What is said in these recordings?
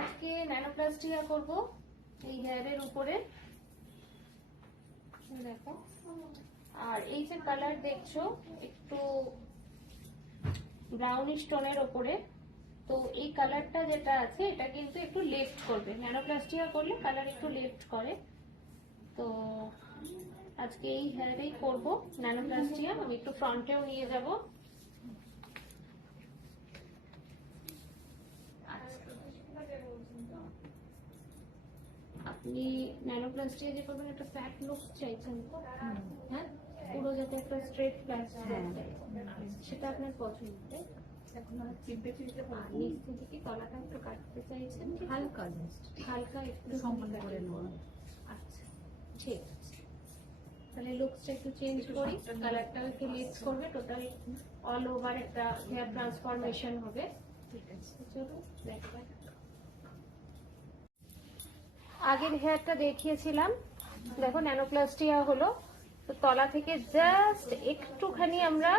আজকে ন্যানোপ্লাস্টিয়া করব এই হেয়ারের উপরে, দেখো। আর এই যে কালার দেখছো একটু ব্রাউনিশ টোনের ওপরে, তো এই কালারটা যেটা আছে এটা কিন্তু একটু লিফট করবে। ন্যানোপ্লাস্টিয়া করলে কালার একটু লিফট করে, তো আজকে এই হেয়ারেই করব ন্যানোপ্লাস্টিয়া। আমি একটু ফ্রন্টেও নিয়ে যাব। আপনি ন্যানোপ্লাস্টিয়া যে করবেন একটা ফ্যাট লুক চাইছেন, হ্যাঁ, পুরো যাতে একটা স্ট্রেট প্লাস, সেটা আপনার পছন্দ। এখন নিচ থেকে কি তলাটা একটু কাটতে চাইছেন? হালকা হালকা একটু সম্মান করে নেব। আচ্ছা, ঠিক আছে, তাহলে লুকসটা একটু চেঞ্জ করি, কালারটা একটু মিক্স করবে, টোটাল অল ওভার একটা হেয়ার ট্রান্সফরমেশন হবে। ঠিক আছে, চলো দেখা যাক। আগের হেয়ারটা দেখিয়েছিলাম, দেখো ন্যানোপ্লাস্টিয়া হলো, তো তলা থেকে জাস্ট একটুখানি আমরা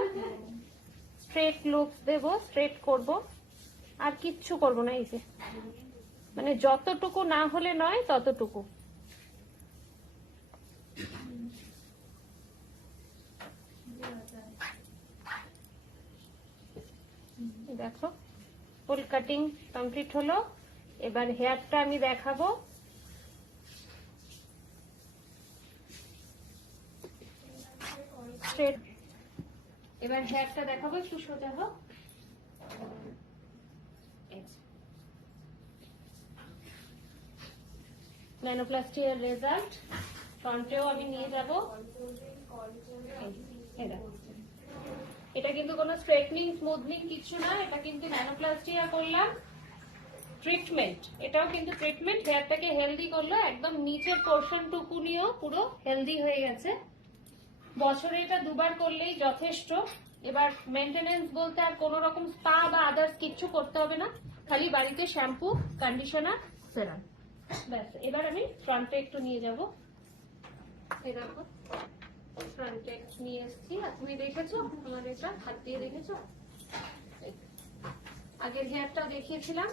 স্ট্রেট লুকস দেব, স্ট্রেট করব, আর কিচ্ছু করব না। এই যে মানে যতটুকু না হলে নয় ততটুকু। দেখো ফুল কাটিং কমপ্লিট হলো। এবার হেয়ারটা আমি দেখাবো। স্ট্রেট, এবার হেয়ারটা দেখাবো, একটু সোজা হোক। ন্যানোপ্লাস্টিয়ার রেজাল্ট ফ্রন্টেও আমি নিয়ে যাব। এটা কিন্তু কোনো স্ট্রেটনিং স্মুথনিং কিছু না, এটা কিন্তু ন্যানোপ্লাস্টিয়া করলাম ট্রিটমেন্ট। এটাও কিন্তু ট্রিটমেন্ট, হেয়ারটাকে হেলদি করলো, একদম নিচের পোর্শন টুকু নিয়েও পুরো হেলদি হয়ে গেছে। বছরে এটা দুবার করলেই যথেষ্ট। এবার মেনটেনেন্স বলতে আর কোনো রকম স্পা বা আদার্স কিচ্ছু করতে হবে না, খালি বাড়িতে শ্যাম্পু, কন্ডিশনার, সেরাম, ব্যাস। এবার আমি ফ্রন্টে একটু নিয়ে যাব। এই দেখো ফ্রন্টে নিয়ে এসেছি। আর তুমি দেখেছো আমার এটা হাত দিয়ে দেখেছো? আগের হেয়ারটা দেখিয়েছিলাম,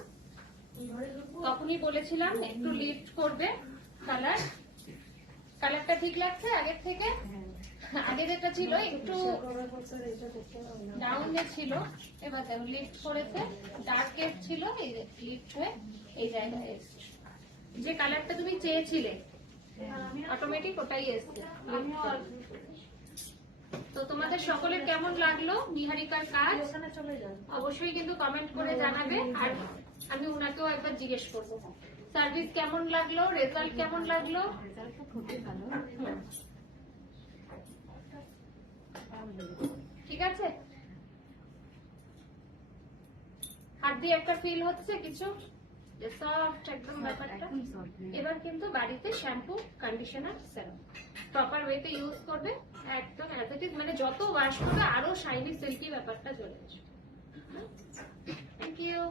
তখনই বলেছিলাম একটু লিফট করবে কালার। কালারটা ঠিক লাগছে আগের থেকে? আগে যেটা ছিল একটু ডাউনে ছিল, এবার দেখো লিফট করেছে, ডার্ক ছিল, এই লিফট হয়ে এই জায়গায় এসছে। যে কালারটা তুমি চেয়েছিলে অটোমেটিক ওটাই এসছে। তো তোমাদের সকলের কেমন লাগলো নিহারিকার কাজ অবশ্যই কিন্তু কমেন্ট করে জানাবে। আর আমি উনাকেও একবার জিজ্ঞেস করবো সার্ভিস কেমন লাগলো, রেজাল্ট কেমন লাগলো। ঠিক আছে, হাত দিয়ে একটা ফিল হচ্ছে কিছু সফট একদম ব্যাপারটা। এবার কিন্তু বাড়িতে শ্যাম্পু, কন্ডিশনার, সেরাম প্রপার ওয়েতে ইউজ করবে, একদম অ্যাজ ইট ইজ, মানে যত ওয়াশ করবে আরো শাইনি সিল্কি ব্যাপারটা চলে আসবে। Thank you.